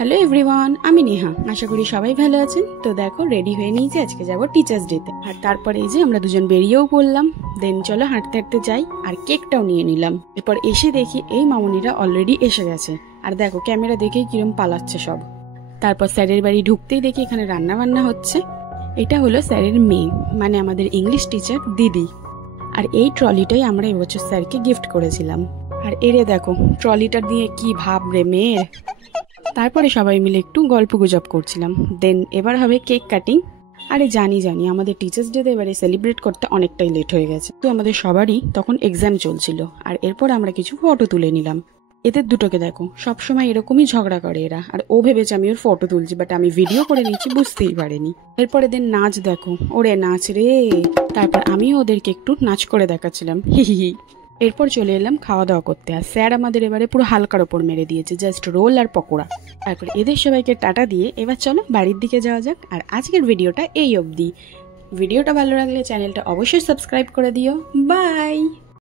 Hello everyone, আমি নেহা। আশা করি সবাই ভালো আছেন। তো দেখো, রেডি হয়ে নিয়েছি, আজকে যাব টিচার্স ডেতে। আর তারপরে এই যে আমরা দুজন বেরিয়েও পড়লাম। দেন চলো হাঁটতে হাঁটতে যাই, আর কেকটাও নিয়ে নিলাম। এরপর এসে দেখি এই মামুনিরা অলরেডি এসে গেছে। আর দেখো, ক্যামেরা দেখেই কিরম পালাচ্ছে সব। তারপর স্যারের বাড়ি ঢুকতেই দেখি এখানে রান্না বান্না হচ্ছে। এটা হলো স্যারের মেয়ে, মানে আমাদের ইংলিশ টিচার দিদি। আর এই ট্রলিটাই আমরা এবছর স্যারকে গিফট করেছিলাম। আর এরে দেখো, ট্রলিটা দিয়ে কি ভাব রে মেয়ের। তারপরে সবাই মিলে একটু গল্প গুজব করছিলাম। দেন এবার হবে কেক কাটিং। আরে জানি আমাদের টিচার্স ডে এবারে সেলিব্রেট করতে অনেকটাই লেট হয়ে গেছে। তো আমাদের সবারই তখন এক্সাম চলছিল। আর এরপর আমরা কিছু ফটো তুলে নিলাম। এদের দুটোকে দেখো, সবসময় এরকমই ঝগড়া করে এরা। আর ও ভেবেছে আমি ওর ফটো তুলছি, বাট আমি ভিডিও করে নিচ্ছি, বুঝতেই পারেনি। এরপর এদের নাচ দেখো, ওরে নাচ রে। তারপর আমিও ওদেরকে একটু নাচ করে দেখাচ্ছিলাম, হি হি হি। এরপর চলে এলাম খাওয়া দাওয়া করতে। আর স্যার আমাদের এবারে পুরো হালকার ওপর মেরে দিয়েছে, জাস্ট রোল আর পকোড়া। তারপর এদের সবাইকে টাটা দিয়ে এবার চলো বাড়ির দিকে যাওয়া যাক। আর আজকের ভিডিওটা এই অবধি। ভিডিওটা ভালো লাগলে চ্যানেলটা অবশ্যই সাবস্ক্রাইব করে দিও। বাই।